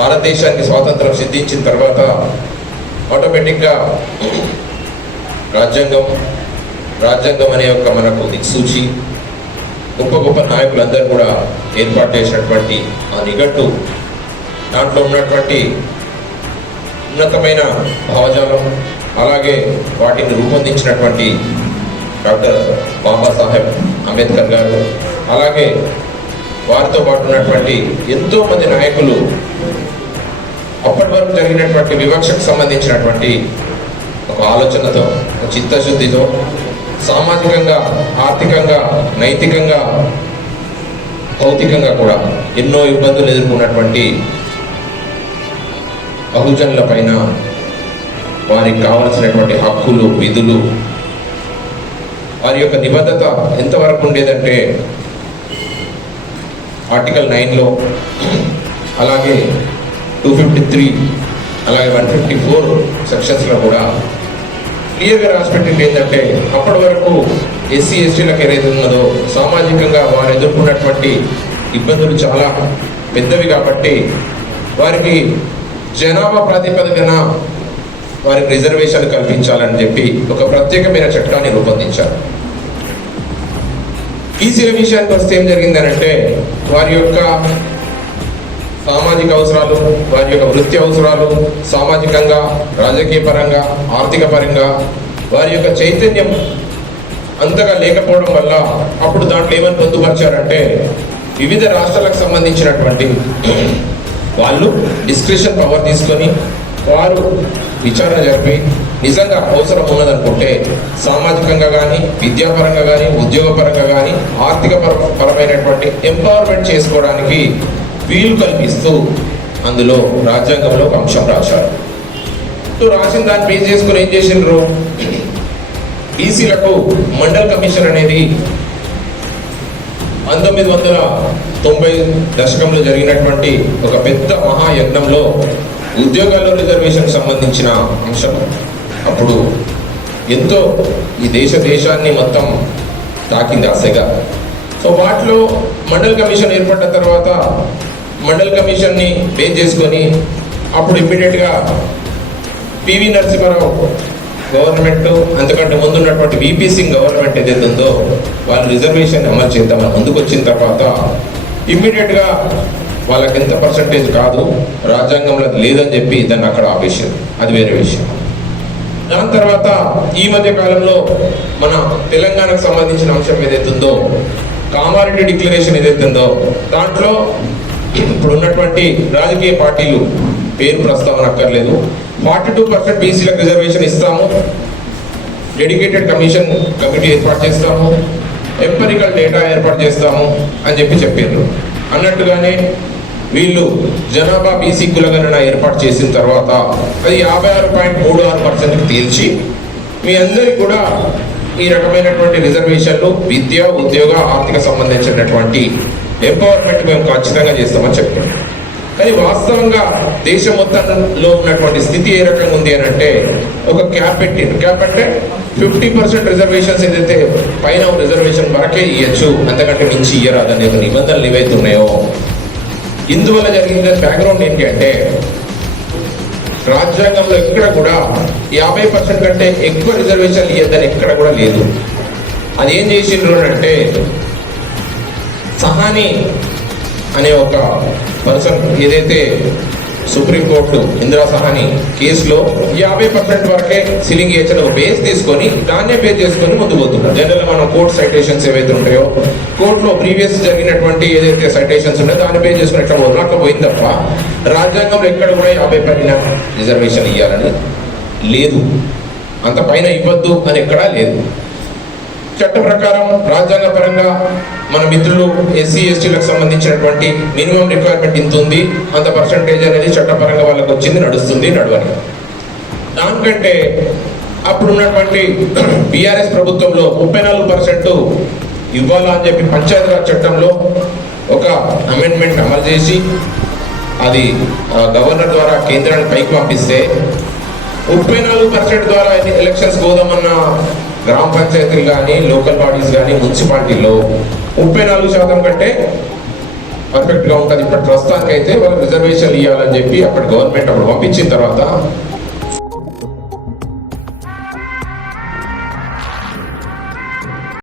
భారతదేశానికి స్వాతంత్రం సిద్ధించిన తర్వాత ఆటోమేటిక్గా రాజ్యాంగం రాజ్యాంగం అనే ఒక మనకు దిక్సూచి గొప్ప గొప్ప నాయకులందరూ కూడా ఏర్పాటు చేసినటువంటి ఆ నిఘట్టు దాంట్లో ఉన్నటువంటి ఉన్నతమైన భావజాలం అలాగే వాటిని రూపొందించినటువంటి డాక్టర్ బాబాసాహెబ్ అంబేద్కర్ గారు అలాగే వారితో పాటు ఉన్నటువంటి ఎంతోమంది నాయకులు అప్పటి వరకు జరిగినటువంటి వివక్షకు సంబంధించినటువంటి ఒక ఆలోచనతో ఒక చిత్తశుద్ధితో సామాజికంగా ఆర్థికంగా నైతికంగా భౌతికంగా కూడా ఎన్నో ఇబ్బందులు ఎదుర్కొన్నటువంటి బహుజనుల పైన వారికి కావలసినటువంటి హక్కులు విధులు వారి యొక్క నిబద్ధత ఎంతవరకు ఉండేదంటే ఆర్టికల్ నైన్లో అలాగే టూ ఫిఫ్టీ త్రీ అలాగే వన్ ఫిఫ్టీ ఫోర్ సెక్షన్స్లో కూడా క్లియర్గా రాసిపెట్టింది ఏంటంటే అప్పటి వరకు ఎస్సీ ఎస్టీలకు ఏదైతే ఉన్నదో సామాజికంగా వారు ఎదుర్కొన్నటువంటి ఇబ్బందులు చాలా పెద్దవి కాబట్టి వారికి జనాభా ప్రాతిపదికన వారికి రిజర్వేషన్ కల్పించాలని చెప్పి ఒక ప్రత్యేకమైన చట్టాన్ని రూపొందించారు. ఈసీల విషయానికి వస్తే ఏం జరిగిందనంటే వారి యొక్క సామాజిక అవసరాలు వారి యొక్క వృత్తి అవసరాలు సామాజికంగా రాజకీయ పరంగా ఆర్థిక పరంగా వారి యొక్క చైతన్యం అంతగా లేకపోవడం వల్ల అప్పుడు దాంట్లో ఏమని పొందుపరిచారంటే వివిధ రాష్ట్రాలకు సంబంధించినటువంటి వాళ్ళు డిస్క్రిప్షన్ పవర్ తీసుకొని వారు విచారణ జరిపి నిజంగా అవసరం ఉన్నదనుకుంటే సామాజికంగా కానీ విద్యాపరంగా కానీ ఉద్యోగపరంగా కానీ ఆర్థిక పర- పరమైనటువంటి ఎంపవర్మెంట్ చేసుకోవడానికి వీలు కల్పిస్తూ అందులో రాజ్యాంగంలో ఒక అంశం రాశారు. సో రాసిన దాన్ని బేస్ చేసుకుని ఏం చేసిండ్రు? బీసీలకు మండల్ కమిషన్ అనేది పంతొమ్మిది వందల తొంభై దశకంలో జరిగినటువంటి ఒక పెద్ద మహాయజ్ఞంలో ఉద్యోగాల్లో రిజర్వేషన్ సంబంధించిన అంశం. అప్పుడు ఎంతో ఈ దేశ దేశాన్ని మొత్తం తాకింది ఆశగా సో వాటిలో మండల్ కమిషన్ ఏర్పడిన తర్వాత మండల్ కమిషన్ని బేస్ చేసుకొని అప్పుడు ఇమ్మీడియట్గా పివి నరసింహారావు గవర్నమెంట్ అంతకంటే ముందు ఉన్నటువంటి విపి సింగ్ గవర్నమెంట్ ఏదైతే ఉందో వాళ్ళు రిజర్వేషన్ అమలు చేద్దామని ముందుకు వచ్చిన తర్వాత ఇమ్మీడియట్గా వాళ్ళకి ఎంత పర్సంటేజ్ కాదు రాజ్యాంగంలో లేదని చెప్పి దాన్ని అక్కడ ఆపేసారు అది వేరే విషయం. దాని తర్వాత ఈ మధ్య కాలంలో మన తెలంగాణకు సంబంధించిన అంశం ఏదైతే ఉందో కామారెడ్డి డిక్లరేషన్ ఏదైతే ఉందో దాంట్లో ఇప్పుడు ఉన్నటువంటి రాజకీయ పార్టీలు పేరు ప్రస్తావన అక్కర్లేదు. ఫార్టీ టూ పర్సెంట్ బీసీలకు రిజర్వేషన్ ఇస్తాము. డెడికేటెడ్ కమిషన్ కమిటీ ఏర్పాటు చేస్తాము. ఎంపరికల్ డేటా ఏర్పాటు చేస్తాము అని చెప్పి చెప్పారు. అన్నట్టుగానే వీళ్ళు జనాభా బీసీ కులగణన ఏర్పాటు చేసిన తర్వాత అది యాభై ఆరు పాయింట్ మూడు ఆరు పర్సెంట్కి తేల్చి మీ అందరికి కూడా ఈ రకమైనటువంటి రిజర్వేషన్లు విద్య ఉద్యోగ ఆర్థిక సంబంధించినటువంటి ఎంపవర్మెంట్ మేము ఖచ్చితంగా చేస్తామని చెప్తున్నాం. కానీ వాస్తవంగా దేశం మొత్తంలో ఉన్నటువంటి స్థితి ఏ రకంగా ఉంది అని అంటే ఒక క్యాప్ పెట్టిండు క్యాప్ అంటే ఫిఫ్టీ పర్సెంట్ రిజర్వేషన్స్ ఏదైతే పైన రిజర్వేషన్ వరకే ఇవ్వచ్చు అంతకంటే మించి ఇయ్యరాదు అనే ఒక నిబంధనలు ఏవైతే ఉన్నాయో. ఇందువల్ల జరిగిన బ్యాక్గ్రౌండ్ ఏంటి అంటే రాజ్యాంగంలో ఎక్కడ కూడా యాభై పర్సెంట్ కంటే ఎక్కువ రిజర్వేషన్ ఇవ్వద్దని ఎక్కడ కూడా లేదు. అది ఏం చేసిండ్రు అంటే సహాని అనే ఒక పర్సన్ ఏదైతే సుప్రీంకోర్టు ఇందిరా సహాని కేసులో యాభై పర్సెంట్ వరకే సిలింగ్ ఇచ్చిన ఒక బేస్ తీసుకొని దాన్నే బేస్ చేసుకొని ముందు పోతున్నాం జనరల్ మనం కోర్ట్ సైటేషన్స్ ఏవైతే ఉంటాయో కోర్టులో ప్రీవియస్ జరిగినటువంటి ఏదైతే సైటేషన్స్ ఉన్నాయో దాన్ని బేస్ చేసుకుని ఎట్లా పోతున్నారు? అట్లా పోయింది తప్ప రాజ్యాంగంలో ఎక్కడ కూడా యాభై పైన రిజర్వేషన్ ఇవ్వాలని లేదు. అంత పైన ఇవ్వద్దు అని ఎక్కడా లేదు. చట్ట ప్రకారం రాజ్యాంగ పరంగా మన మిత్రులు ఎస్సీ ఎస్టీలకు సంబంధించినటువంటి మినిమం రిక్వైర్మెంట్ ఇంత ఉంది అంత పర్సంటేజ్ అనేది చట్టపరంగా వాళ్ళకు వచ్చింది నడుస్తుంది నడవని దానికంటే అప్పుడు ఉన్నటువంటి బీఆర్ఎస్ ప్రభుత్వంలో ముప్పై నాలుగు పర్సెంట్ ఇవ్వాలా అని చెప్పి పంచాయతీరాజ్ చట్టంలో ఒక అమెండ్మెంట్ అమలు చేసి అది ఆ, గవర్నర్ ద్వారా కేంద్రానికి పైకి పంపిస్తే ముప్పై నాలుగు పర్సెంట్ ద్వారా ఎలక్షన్స్ పోదామన్న గ్రామ పంచాయతీలు కానీ లోకల్ బాడీస్ కానీ మున్సిపాలిటీలో ముప్పై నాలుగు శాతం కంటే పర్ఫెక్ట్గా ఉంటుంది. ఇప్పుడు ప్రస్తుతానికి అయితే వాళ్ళు రిజర్వేషన్ ఇవ్వాలని చెప్పి అప్పటి గవర్నమెంట్ అప్పుడు పంపించిన తర్వాత